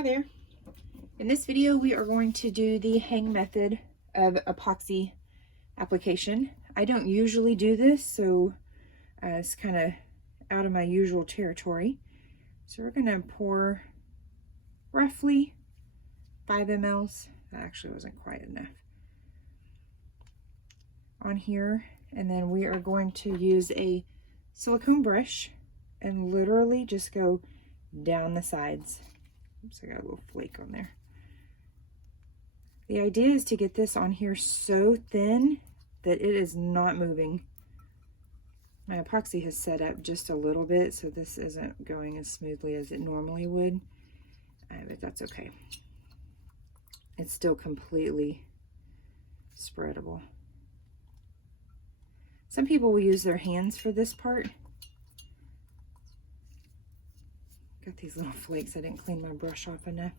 Hi there. In this video, we are going to do the hang method of epoxy application. I don't usually do this, so it's kind of out of my usual territory. So we're going to pour roughly 5 mLs. That actually wasn't quite enough on here. And then we are going to use a silicone brush and literally just go down the sides. Oops, I got a little flake on there. The idea is to get this on here so thin that it is not moving. My epoxy has set up just a little bit, so this isn't going as smoothly as it normally would, but that's okay. It's still completely spreadable. Some people will use their hands for this part. Got these little flakes. I didn't clean my brush off enough.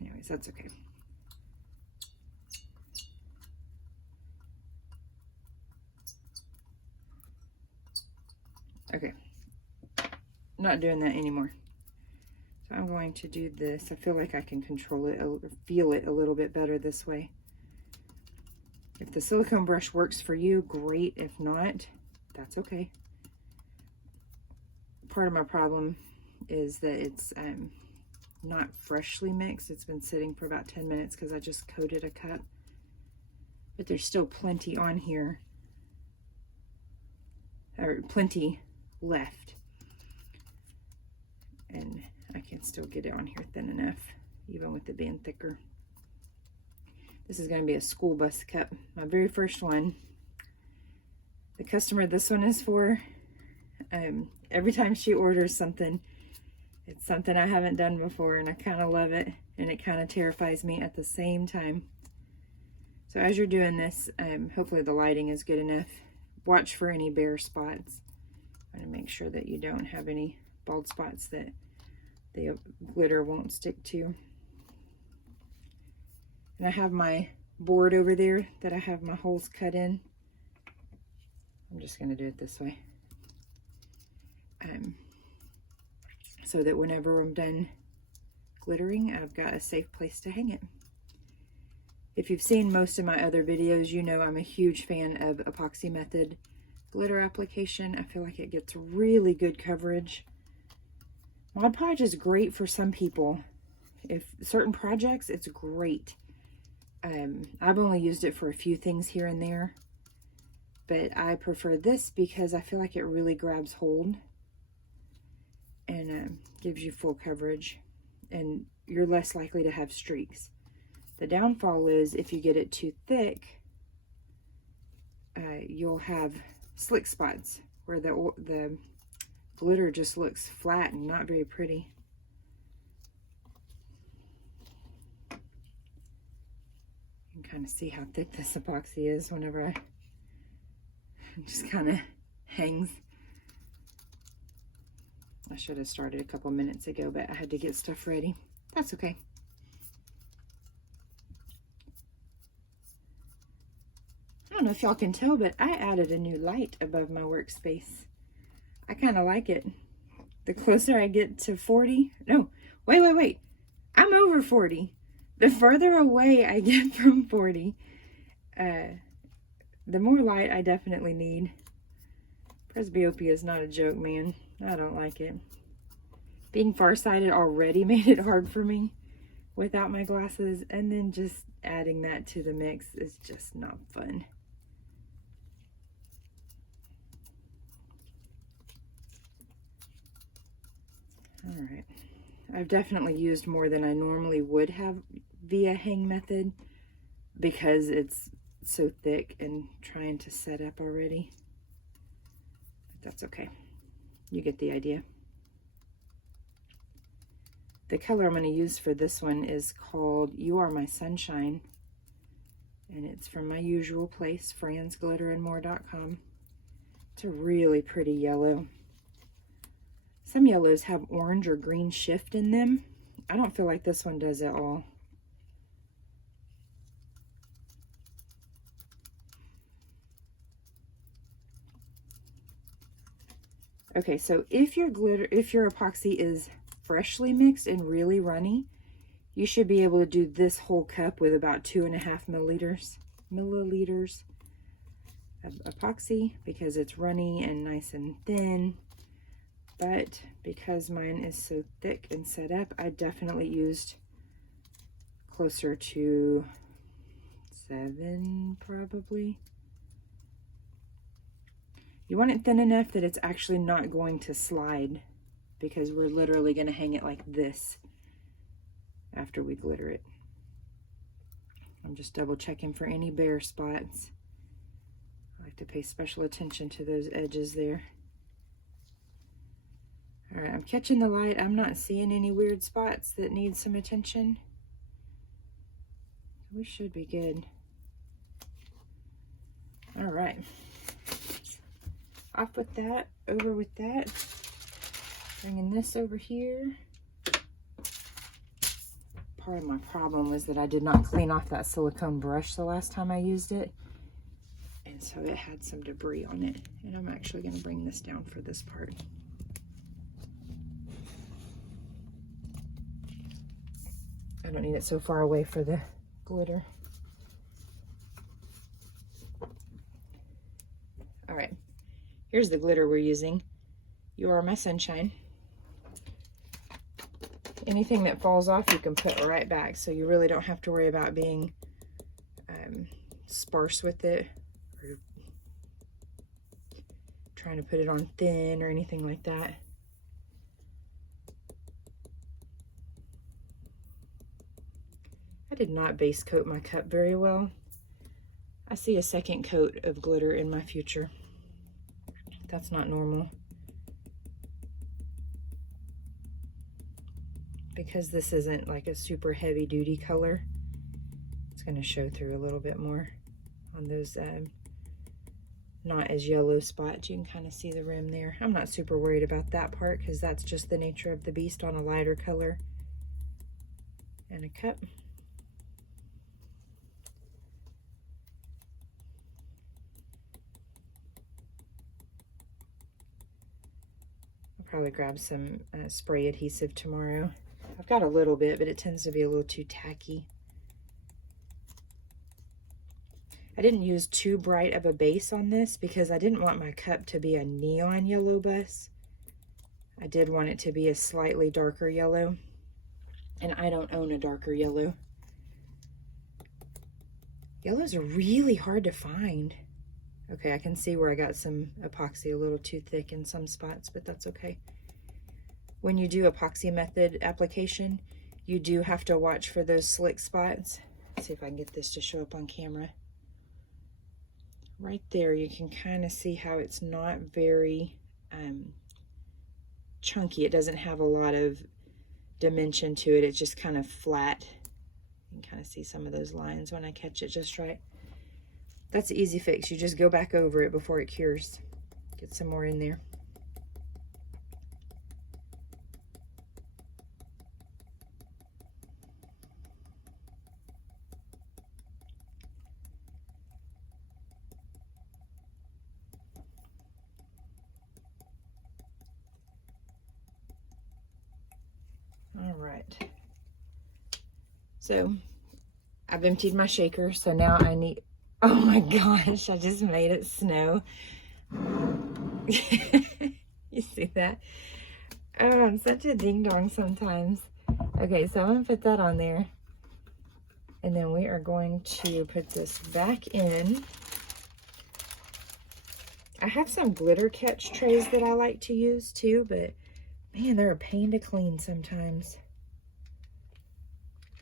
Anyways, that's okay. Okay, not doing that anymore. So I'm going to do this. I feel like I can control it or feel it a little bit better this way. If the silicone brush works for you, great. If not, that's okay. Part of my problem is that it's not freshly mixed. It's been sitting for about 10 minutes because I just coated a cup. But there's still plenty on here, or plenty left. And I can still get it on here thin enough, even with it being thicker. This is going to be a school bus cup, my very first one. The customer this one is for, every time she orders something, it's something I haven't done before, and I kind of love it, and it kind of terrifies me at the same time. So as you're doing this, hopefully the lighting is good enough. Watch for any bare spots. I want to make sure that you don't have any bald spots that the glitter won't stick to. And I have my board over there that I have my holes cut in. I'm just going to do it this way. So that whenever I'm done glittering, I've got a safe place to hang it. If you've seen most of my other videos, you know I'm a huge fan of epoxy method glitter application. I feel like it gets really good coverage. Mod Podge is great for some people. If certain projects, it's great. I've only used it for a few things here and there, but I prefer this because I feel like it really grabs hold and gives you full coverage, and you're less likely to have streaks. The downfall is if you get it too thick, you'll have slick spots where the glitter just looks flat and not very pretty. You can kind of see how thick this epoxy is whenever it just kind of hangs. I should have started a couple minutes ago, but I had to get stuff ready. That's okay. I don't know if y'all can tell, but I added a new light above my workspace. I kind of like it. The closer I get to 40, no, wait. I'm over 40. The further away I get from 40, the more light I definitely need. Presbyopia is not a joke, man. I don't like it. Being farsighted already made it hard for me without my glasses, and then just adding that to the mix is just not fun. All right. I've definitely used more than I normally would have via hang method because it's so thick and trying to set up already. But that's okay. You get the idea. The color I'm going to use for this one is called You Are My Sunshine, and it's from my usual place, fransglitterandmore.com. It's a really pretty yellow. Some yellows have orange or green shift in them. I don't feel like this one does at all. Okay, so if your epoxy is freshly mixed and really runny, you should be able to do this whole cup with about 2.5 milliliters of epoxy, because it's runny and nice and thin. But because mine is so thick and set up, I definitely used closer to 7 probably. You want it thin enough that it's actually not going to slide, because we're literally going to hang it like this after we glitter it. I'm just double checking for any bare spots. I like to pay special attention to those edges there. All right, I'm catching the light. I'm not seeing any weird spots that need some attention. We should be good. All right. Off with that, over with that. Bringing this over here. Part of my problem was that I did not clean off that silicone brush the last time I used it. And so it had some debris on it. And I'm actually going to bring this down for this part. I don't need it so far away for the glitter. All right. Here's the glitter we're using. You Are My Sunshine. Anything that falls off you can put right back, so you really don't have to worry about being sparse with it or trying to put it on thin or anything like that. I did not base coat my cup very well. I see a second coat of glitter in my future. That's not normal. Because this isn't like a super heavy duty color, it's going to show through a little bit more on those not as yellow spots. You can kind of see the rim there. I'm not super worried about that part because that's just the nature of the beast on a lighter color and a cup. Probably grab some spray adhesive tomorrow. I've got a little bit, but it tends to be a little too tacky. I didn't use too bright of a base on this because I didn't want my cup to be a neon yellow bus. I did want it to be a slightly darker yellow, and I don't own a darker yellow. Yellows are really hard to find. Okay, I can see where I got some epoxy a little too thick in some spots, but that's okay. When you do epoxy method application, you do have to watch for those slick spots. Let's see if I can get this to show up on camera. Right there, you can kind of see how it's not very chunky. It doesn't have a lot of dimension to it. It's just kind of flat. You can kind of see some of those lines when I catch it just right. That's an easy fix. You just go back over it before it cures. Get some more in there. All right. So I've emptied my shaker, so now I need, oh my gosh, I just made it snow. You see that? Oh, I'm such a ding dong sometimes. Okay, so I'm gonna put that on there. And then we are going to put this back in. I have some glitter catch trays that I like to use too, but man, they're a pain to clean sometimes.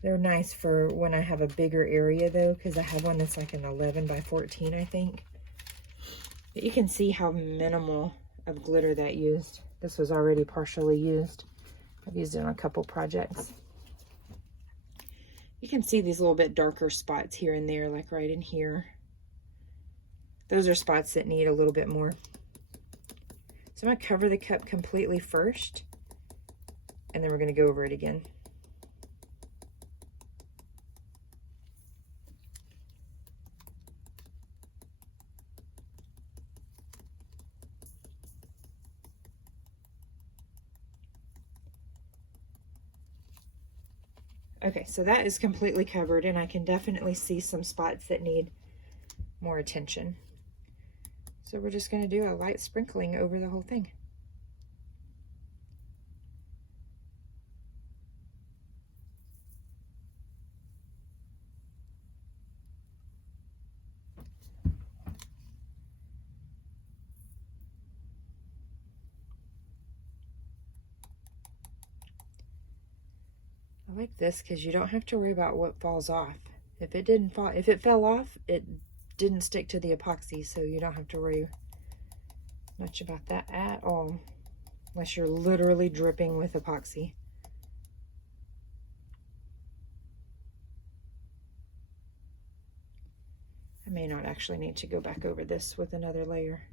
They're nice for when I have a bigger area though, because I have one that's like an 11 by 14, I think. But you can see how minimal of glitter that used. This was already partially used. I've used it on a couple projects. You can see these little bit darker spots here and there, like right in here. Those are spots that need a little bit more. So I'm gonna cover the cup completely first, and then we're gonna go over it again. Okay, so that is completely covered, and I can definitely see some spots that need more attention. So we're just going to do a light sprinkling over the whole thing. I like this because you don't have to worry about what falls off. If it fell off, it didn't stick to the epoxy, so you don't have to worry much about that at all, unless you're literally dripping with epoxy. I may not actually need to go back over this with another layer.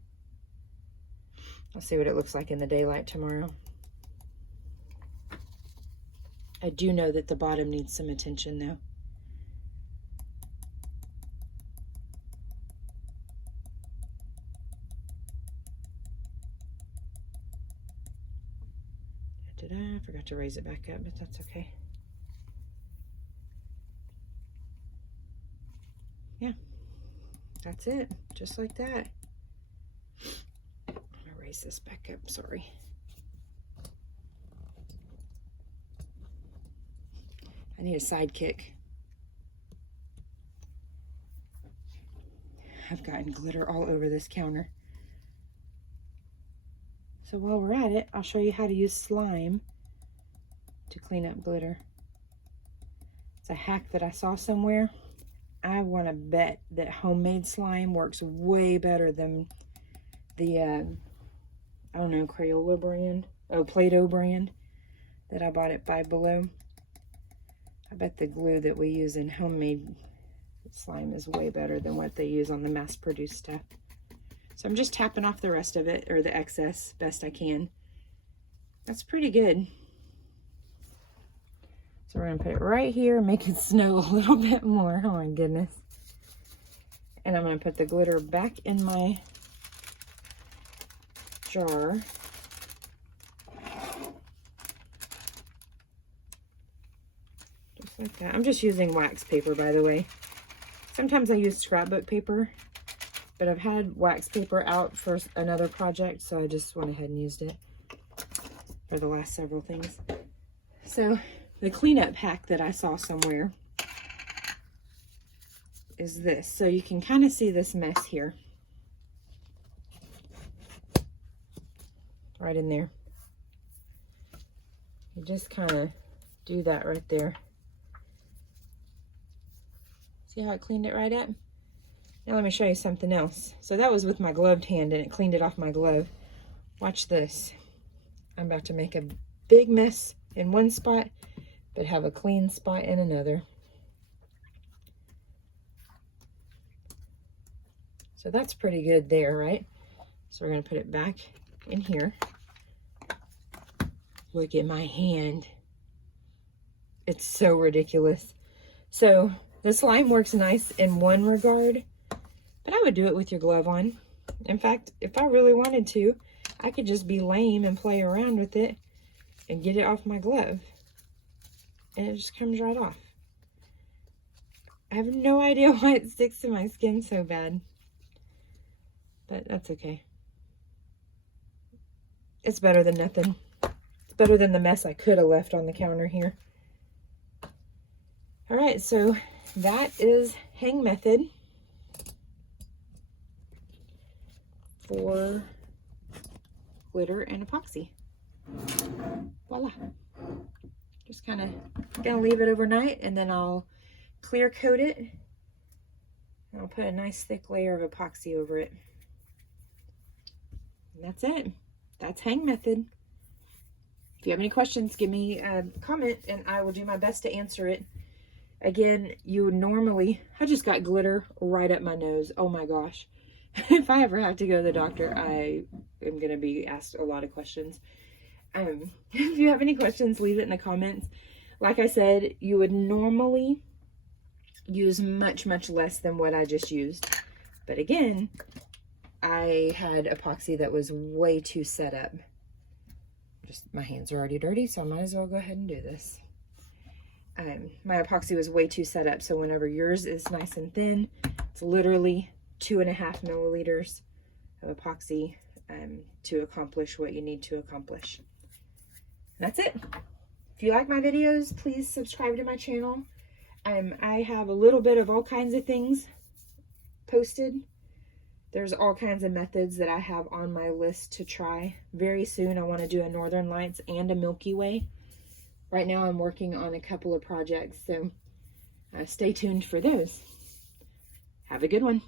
I'll see what it looks like in the daylight tomorrow. I do know that the bottom needs some attention though. I forgot to raise it back up, but that's okay. Yeah, that's it, just like that. I'm gonna raise this back up, sorry. I need a sidekick. I've gotten glitter all over this counter. So while we're at it, I'll show you how to use slime to clean up glitter. It's a hack that I saw somewhere. I want to bet that homemade slime works way better than the, I don't know, Crayola brand, Play-Doh brand that I bought at Five Below. I bet the glue that we use in homemade slime is way better than what they use on the mass-produced stuff. So I'm just tapping off the rest of it, or the excess, best I can. That's pretty good. So we're gonna put it right here, make it snow a little bit more. Oh my goodness. And I'm gonna put the glitter back in my jar. Just like that. I'm just using wax paper, by the way. Sometimes I use scrapbook paper, but I've had wax paper out for another project, so I just went ahead and used it for the last several things. So the cleanup hack that I saw somewhere is this. So you can kind of see this mess here. Right in there. You just kind of do that right there. See how I cleaned it right up? Now let me show you something else. So that was with my gloved hand and it cleaned it off my glove. Watch this. I'm about to make a big mess in one spot, but have a clean spot in another. So that's pretty good there, right? So we're gonna put it back in here. Look at my hand. It's so ridiculous. So the slime works nice in one regard, but I would do it with your glove on. In fact, if I really wanted to, I could just be lame and play around with it and get it off my glove. And it just comes right off. I have no idea why it sticks to my skin so bad. But that's okay. It's better than nothing. It's better than the mess I could have left on the counter here. All right, so that is hang method for glitter and epoxy. Voila. Just kind of gonna leave it overnight and then I'll clear coat it. And I'll put a nice thick layer of epoxy over it. And that's it. That's hang method. If you have any questions, give me a comment and I will do my best to answer it. Again, I just got glitter right up my nose. Oh my gosh. If I ever have to go to the doctor, I am going to be asked a lot of questions. If you have any questions, leave it in the comments. Like I said, you would normally use much, much less than what I just used. But again, I had epoxy that was way too set up. Just my hands are already dirty, so I might as well go ahead and do this. my epoxy was way too set up. So whenever yours is nice and thin, it's literally 2.5 milliliters of epoxy to accomplish what you need to accomplish. And that's it. If you like my videos, please subscribe to my channel. I have a little bit of all kinds of things posted. There's all kinds of methods that I have on my list to try. Very soon I want to do a Northern Lights and a Milky Way. Right now I'm working on a couple of projects, so stay tuned for those. Have a good one.